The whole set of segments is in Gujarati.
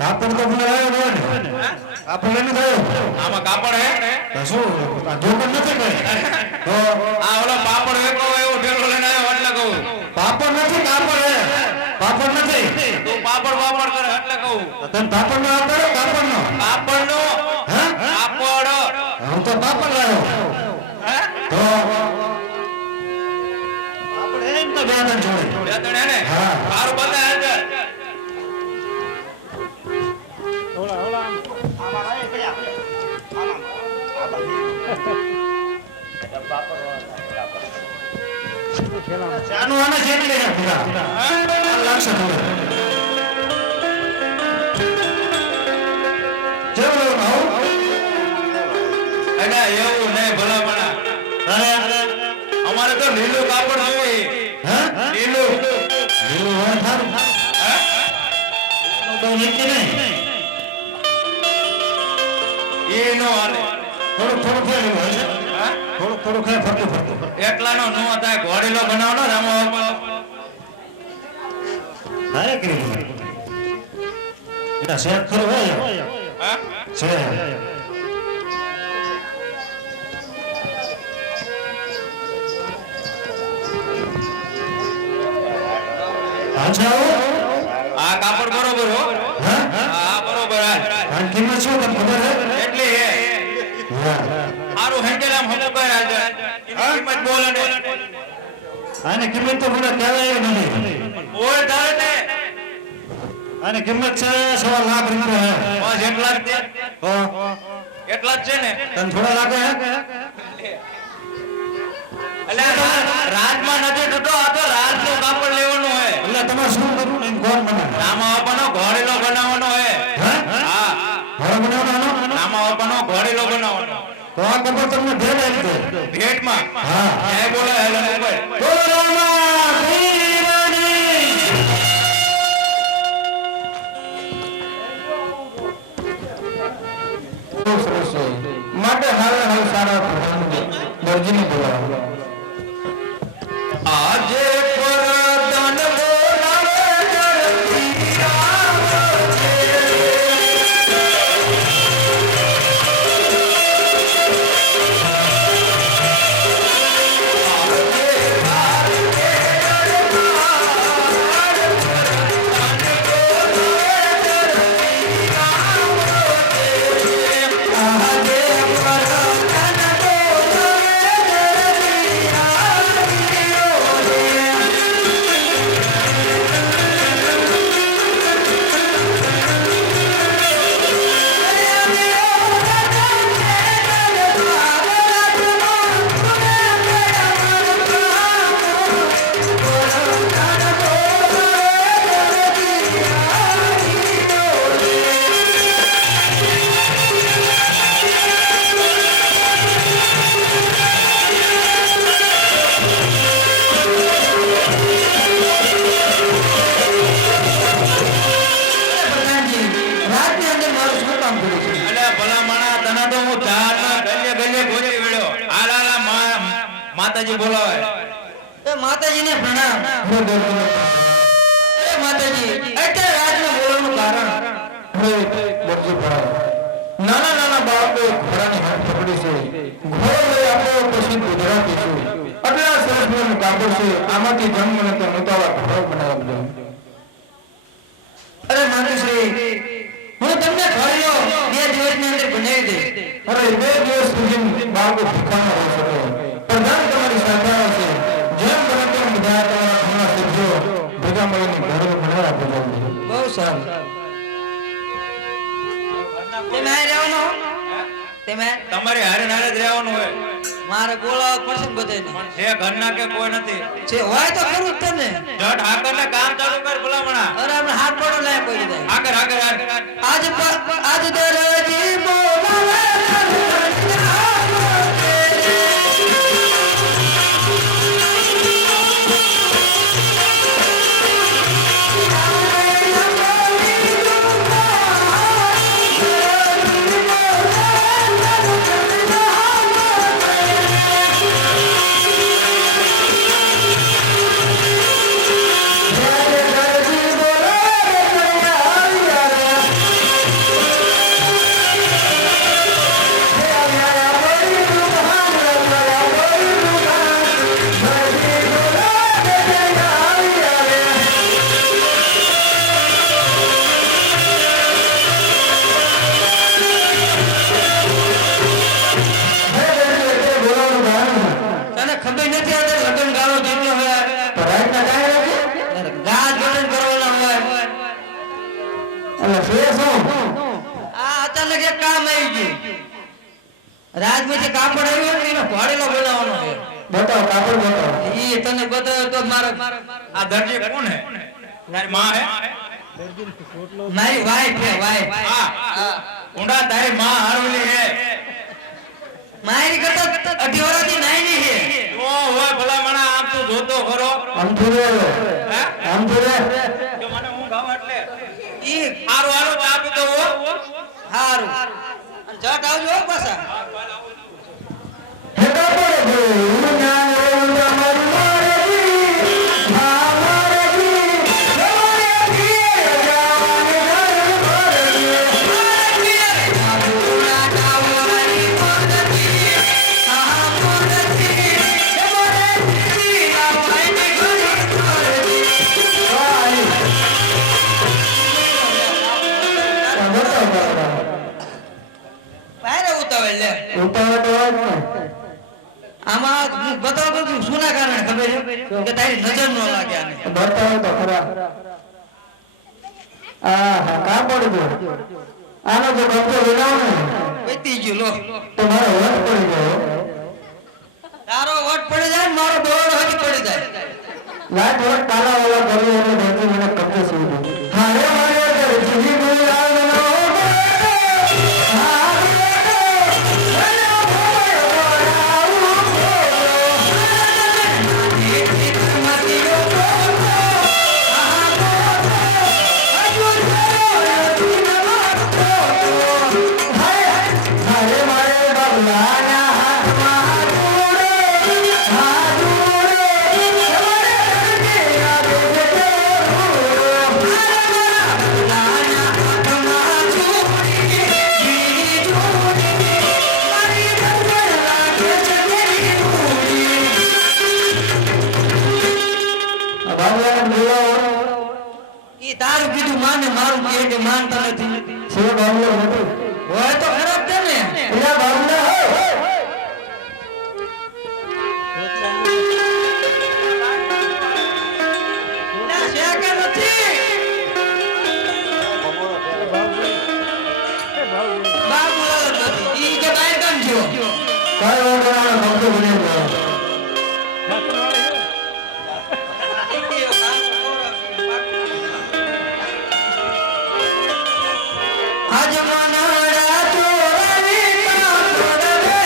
કાપડ તો બનાવ્યો ને કાપડ લઈને ગયો આમાં કાપડ હે તો શું ધોકન નથી કઈ તો આ ઓલો પાપડ વેકો એવો ઢેલો લઈને આવ્યો એટલે કહું પાપડ નથી કાપડ હે પાપડ નથી તું પાપડ કરે એટલે કહું તને પાપડ નો આપડે કાપડ નો હે પાપડ હું તો પાપડ લાવ્યો હે તો પાપડ હે એમ તો બે જણ જોડે હે ને હા મારું બતા હે ચાનો આને જેને લે પૂરા લાગશે થોડું ચલો આવો એડા એવું નહીં ભલામણા અરે અમારે તો લીલું કાપડ જોઈએ હે લીલું હોય થારું હે તો નીચે નહીં એ નો હાલે થોડું ફેરવું હોય છે હે થોડું ખાય ફરતું એકલાનો નો થાય ઘોડીલો બનાવનો રામો હાય કરી એના શેક ખરો હોય હે છે આછા આ કાપડ બરોબર હો હે હા બરોબર હે આ કિંમત શું તમને ખબર હે એટલી હે હા મારું હેન્ડલ આમ હમો કર આજ એની કિંમત બોલે ને આને કિંમત તો મને કહેવાય નથી બોલ તારે ને આને કિંમત છે 1.5 લાખ રૂપિયા હે બસ એટલા જ છે તો એટલા જ છે ને તને થોડા લાગે હે એટલે રાજમાં નથી તૂટો આ તો રાજનું કાપડ લેવાનું હે એટલે તમારે શું કરવું ને કોણ બનાવે નામા આપવાનો ઘોડીલો બનાવવાનો હે હે હા ઘોડો બનાવવાનો નામા આપવાનો ઘોડીલો બનાવવાનો તો આ ખબર તમને ભેટ આવી દે ભેટમાં હા એ બોલે હેલો મોબાઈલ બોલોમાં ધીરાની સરસ માટે હાલ સારા પ્રધાનજી દરજીને બોલાવો આજે પરદાન બોલાવે જલ્દી આવજે માતાજી બોલાવે એ માતાજીને પ્રણામ એ માતાજી અત્યારે રાજને બોલવાનું કારણ હવે બચ્ચે ભરાય નાના નાના બાળકો ઘોડાની હાથ પકડી છે ઘોડો લઈ આપણો પછી ગુજરાતી છે આટલા સરસ મજાનું કાપડ છે આમાંથી જન્મ મને તો નોતાવા ઘોડો બનાવજો અરે માતુશ્રી હું તમને ઘોડીઓ 2 દિવસની અંદર બનાવી દઈશ અરે 2 દિવસ સુધી બાળકો ભૂખાના રહી શકે પ્રધાન તમારી સાથે આવશે જેમ બને તેમ બધા તમારા ઘણા સભ્યો ભેગા મળીને ઘોડો બનાવવા આપજો બહુ સારું તમે આ રહેવાનો તમે તમારે હારે નારે જ રહેવાનું હોય મારે બોલાવ પડશે ને બધાને પણ છે ઘરના કે કોઈ નથી છે હોય તો કરું જ તને જટ હાકર ને કામ ચાલુ કર ભલામણા અરે આપણે હાથ પડો લાય કોઈ દે હાકર હાકર આજ દરજી બોલાવે રાજમાંથી કાપડ આવ્યું એનો ઘોડેલો બનાવવાનો છે બતાવો કાપડ બતાવો ઈ તને બતાવ્યો તો મારો આ દરજી કોણ હે તારી માં હે મારી વાઈફ છે વાઈફ હા ઊંડા તારી માં હારવલી હે મારી કરતા 18 વર્ષની નાની છે ઓ હોય ભલામણા આમ તું જોતો ખરો આમ થોડે હે આમ થોડે કે મને ઊંઘ આવે એટલે ઈ હારું હારું ચા પીતો હો હારું અને જટ આવજો હો પાછા હેડા પડે ઉના ઓલા મારી મારેજી હા મારેજી મારેજી જાને ઘર મારેજી આબુના ટાવરી મોરતી આ મોરતી મોરતી આ મારી ઘરે મોરતી ભાઈ બારે ઉતાવળ લે ઉતાવળ તો હોય ને આમાં હું બતાવો તો સુના કારણે ખબર છે કે તારી નજર ન લાગે આને બતાવો તો ખરા હા કાપડ જો આનો જો કપડો બનાવો ને પતી ગયું લો તો મારો વટ પડી ગયો તારો વટ પડી જાય ને મારો દોડ હજી પડી જાય લાટ વટ કાલા વાળા કર્યો એટલે બેઠી મને કપડો સીવી દે હારે મારે ઘર જીજી બોલ આવનો ઈ તારું કીધું માને મારું કહે કે માનતા નથી છે બાબલો નથી હોય તો ખરાબ છે ને એના બાબલા હો ના છે કે નથી બાબુલાલ નથી ઈ કે બહાર કેમ ગયો કાઈ વાંધો નહીં કપડો બની ગયો આજ મનડા ચોરાવી કાપડ રે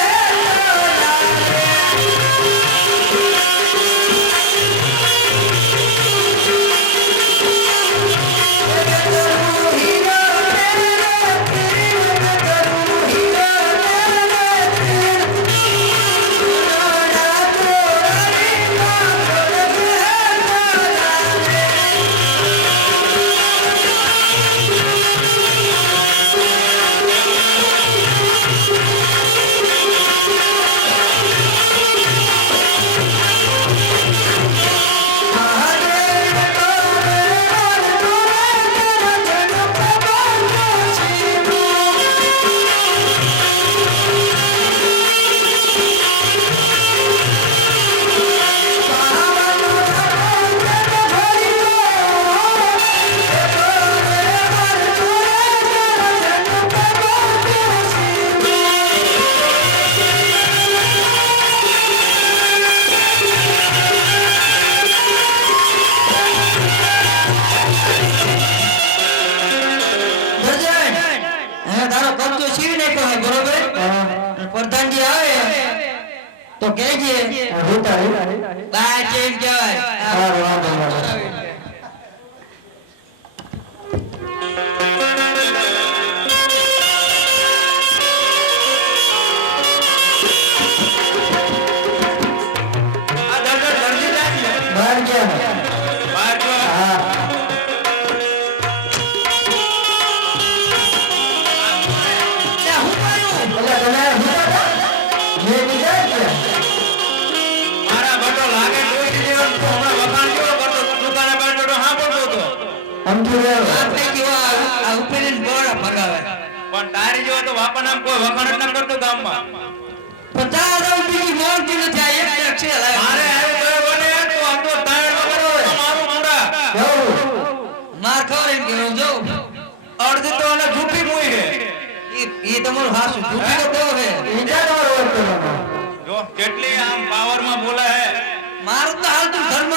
તો કહેજે રૂતા રે બા કેમ કહેવાય હા વાંધો નહીં. આ દર્શન દર્દી જાય ને. બહાર ગયા ને? બહાર જો. હા ત્યાં હું કર્યું એટલે તમે રૂતા હતા? મેં બીજા ગયા. મારા બટો લાગે કોઈ દીધો તો હમણાં વખાણ કેવો કરતો દુકાને બેઠો તો હા બોલતો હતો. અમથી રહ્યો. આપણે કેવા આ ઉપેરીને બોરા ભગાવે પણ તારી જેવો તો બાપા નામ કોઈ વખાણ જ ના કરતો ગામમાં. 50,000 બીજી મોંઘી નથી આ એક ટ્રક છે લાવ મારે આવ્યું ગયો બને તો આ તો તાણ વગર તો મારું મુંડા. જવું. માર ખબર એમ કે હું જોઉં અડધી તો એને ઝૂપી મૂઈ છે. એ તમારું હાસુ દુખી તો કેવો છે બીજા તમારો વર્ત કરવાનો. જો કેટલી આમ પાવરમાં બોલે હે. મારું તો હાલતું ધર્મ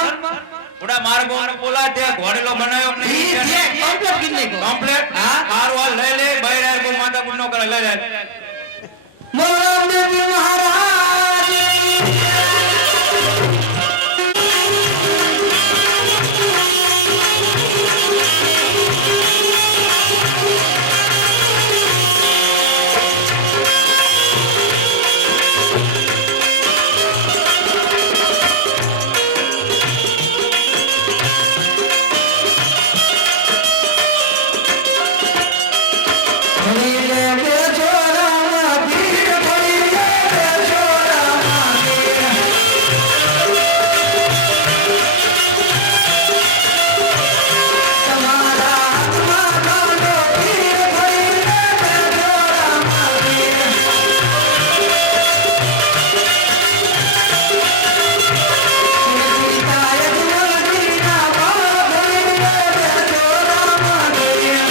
ઉડા માર બોને બોલા તે ઘોડેલો બનાવ્યો કે ઈ નહીં જે કમ્પ્લીટ કરી નાખ્યો કમ્પ્લીટ. હા મારું હાલ લઈ લે બૈરાર કો માતા ગુનો કરે લઈ લે. મોરા દેવી મહારાજ ભણી લે બેસો રામા પીર, ભણી લે બેસો રામા પીર. તમારા હાથમાં કાંડો પીર, ભણી લે બેસો રામા પીર. સીતાએ ગુણવતીના ભાવ, ભણી લે બેસો રામા પીર.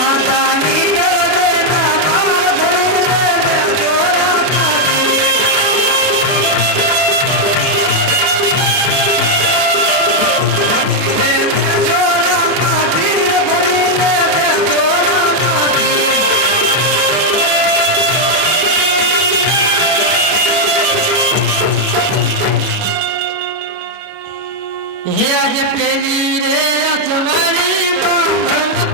માતાની ડોરેના ભાવ, ભણી લે બેસો રામા પીર. બેસો રામા પીર, ભણી લે બેસો રામા પીર. હે આજે પેલી રે અસમારી માં